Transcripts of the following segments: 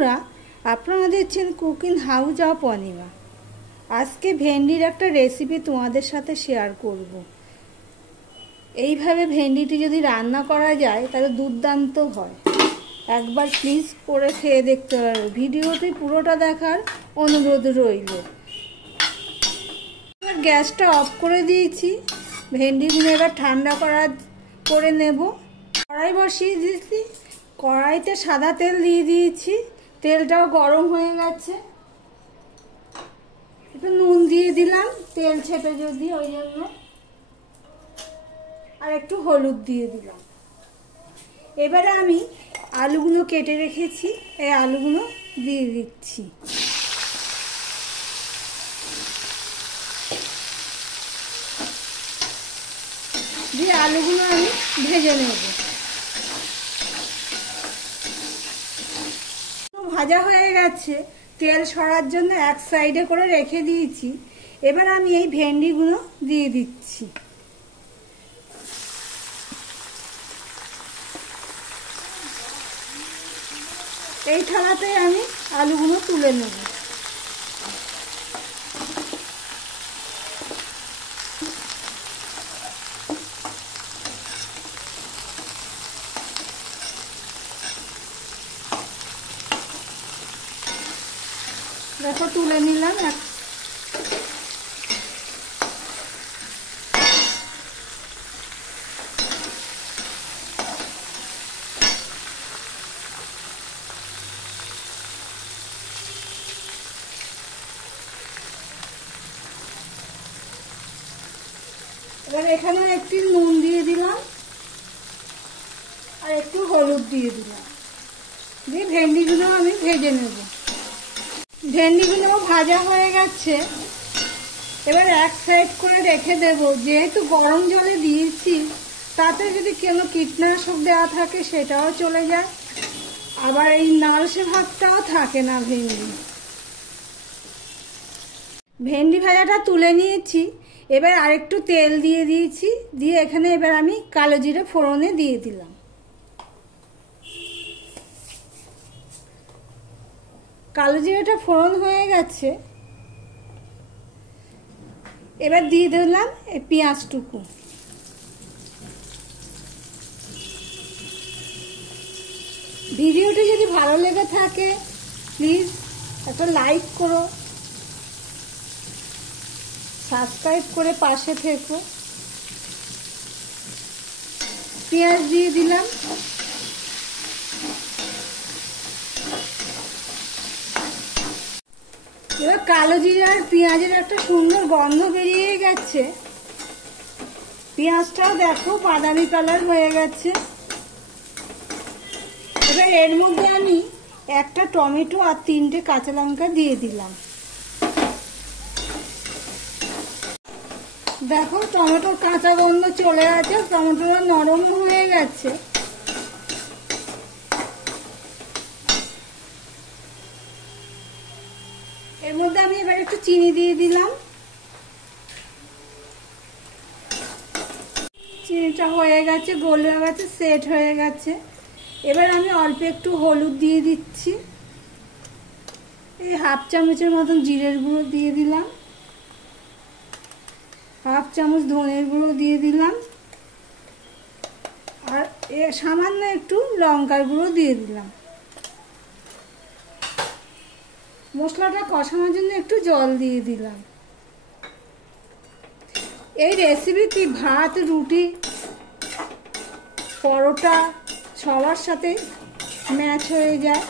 বন্ধুরা, আপনারা দেখছেন কুকিং হাউস অফ অনিমা। আজকে ভেন্ডির একটা রেসিপি তোমাদের সাথে শেয়ার করব। এইভাবে ভেন্ডিটি যদি রান্না করা যায় তাহলে দুর্দান্ত হয়। একবার প্লিজ করে খেয়ে দেখতে পারো। ভিডিওটি পুরোটা দেখার অনুরোধ রইল। গ্যাসটা অফ করে দিয়েছি। ভেন্ডিগুলো এবার ঠান্ডা করে নেব। কড়াই বসিয়ে দিয়েছি। কড়াইতে সাদা তেল দিয়ে দিয়েছি। তেলটাও গরম হয়ে গেছে। একটু নুন দিয়ে দিলাম, তেল ছেপে যদি, ওই জন্য। আর একটু হলুদ দিয়ে দিলাম। এবারে আমি আলুগুলো কেটে রেখেছি, এই আলুগুলো দিয়ে দিচ্ছি। দিয়ে আলুগুলো আমি ভেজে নেব। ভাজা হয়ে গেছে, তেল সরার জন্য এক সাইডে করে রেখে দিয়েছি। এবার আমি এই ভেন্ডিগুলো দিয়ে দিচ্ছি। এই থালাতে আমি আলুগুলো তুলে নেব। দেখো, তুলে নিলাম। এবার এখানে একটু নুন দিয়ে দিলাম আর একটু হলুদ দিয়ে দিলাম। দিয়ে ভেন্ডিগুলো আমি ভেজে নেব। ভেন্ডিগুলো ভাজা হয়ে গেছে। এবার এক সাইড করে রেখে দেব। যেহেতু গরম জলে দিয়েছি, তাতে যদি কোনো কীটনাশক দেওয়া থাকে সেটাও চলে যায়। আবার এই নালসে ভাবটাও থাকে না। ভেন্ডি ভাজাটা তুলে নিয়েছি। এবার আরেকটু তেল দিয়ে দিয়েছি। দিয়ে এখানে এবার আমি কালো জিরে ফোড়নে দিয়ে দিলাম। কালো জিরেটা ফোড়ন হয়ে গেছে। এবার দিয়ে দিলাম এই পেঁয়াজটুকু। ভিডিওটি যদি ভালো লেগে থাকে প্লিজ একটা লাইক করো, সাবস্ক্রাইব করে পাশে থেকো। পেঁয়াজ দিয়ে দিলাম। এবার কালো জিরে আর পেঁয়াজের একটা সুন্দর গন্ধ বেরিয়ে গেছে। পেঁয়াজটাও দেখো বাদামি কালার হয়ে গেছে। এবার এর মধ্যে আমি একটা টমেটো আর 3টে কাঁচা লঙ্কা দিয়ে দিলাম। দেখো, টমেটোর কাঁচা গন্ধ চলে গেছে। টমেটোটা নরম হয়ে গেছে। এর মধ্যে আমি এবার একটু চিনি দিয়ে দিলাম। চিনিটা হয়ে গেছে, গলে গেছে, সেট হয়ে গেছে। এবার আমি অল্প একটু হলুদ দিয়ে দিচ্ছি। এই হাফ চামচের মতন জিরের গুঁড়ো দিয়ে দিলাম। হাফ চামচ ধনের গুঁড়ো দিয়ে দিলাম। আর সামান্য একটু লঙ্কার গুঁড়ো দিয়ে দিলাম। মশলাটা কষানোর জন্য একটু জল দিয়ে দিলাম। এই রেসিপিটি ভাত, রুটি, পরোটা সবার সাথে ম্যাচ হয়ে যায়।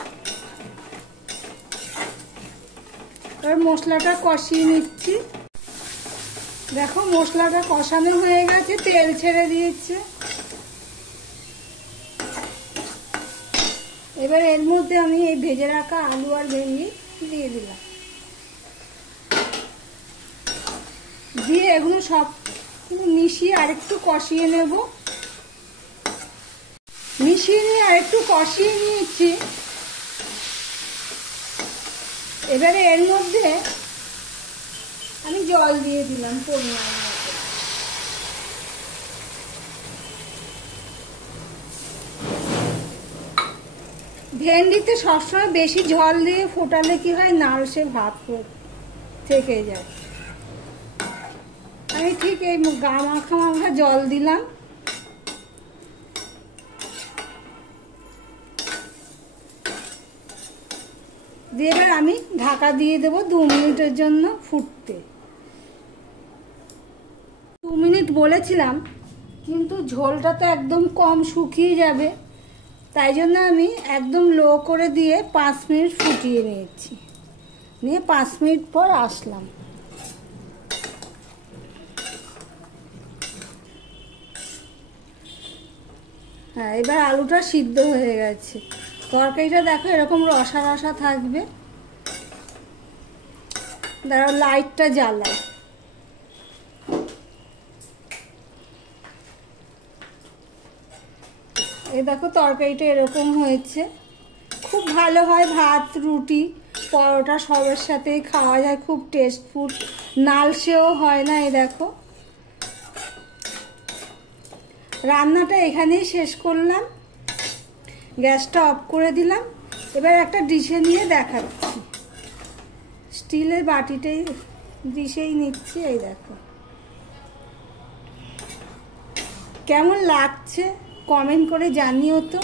এবার মশলাটা কষিয়ে নিচ্ছি। দেখো, মশলাটা কষানো হয়ে গেছে, তেল ছেড়ে দিয়েছে। এবার এর মধ্যে আমি এই ভেজে রাখা আলু আর ভেন্ডি দিয়ে দিলাম। দিয়ে এগুলো সব মিশিয়ে আরেকটু কষিয়ে নেব। মিশিয়ে নিয়ে আরেকটু কষিয়ে নিয়েছি। এবারে এর মধ্যে আমি জল দিয়ে দিলাম পরিমাণ মতো। ভেন্ডিতে সবসময় বেশি জল দিয়ে ফোটালে কি হয়, নালসে ভাব থেকে যায়। আমি ঠিক এই গা মাখা মাখা জল দিলাম। দিয়ে এবার আমি ঢাকা দিয়ে দেবো 2 মিনিটের জন্য ফুটতে। 2 মিনিট বলেছিলাম, কিন্তু ঝোলটা তো একদম কম শুকিয়ে যাবে, তাই জন্য আমি একদম লো করে দিয়ে 5 মিনিট ফুটিয়ে নিয়েছি। নিয়ে 5 মিনিট পর আসলাম। হ্যাঁ, এবার আলুটা সিদ্ধ হয়ে গেছে। তরকারিটা দেখো এরকম রসা রসা থাকবে। দাঁড়াও, লাইটটা জ্বালাই। এই দেখো তরকারিটা এরকম হয়েছে। খুব ভালো হয় ভাত, রুটি, পরোটা সবের সাথেই খাওয়া যায়, খুব টেস্টফুল, নালসেও হয় না। এই দেখো, রান্নাটা এখানেই শেষ করলাম। গ্যাসটা অফ করে দিলাম। এবার একটা ডিশে নিয়ে দেখাচ্ছি। স্টিলের বাটিটাই ডিশেই নিচ্ছি। এই দেখো কেমন লাগছে কমেন্ট করে জানিও তো।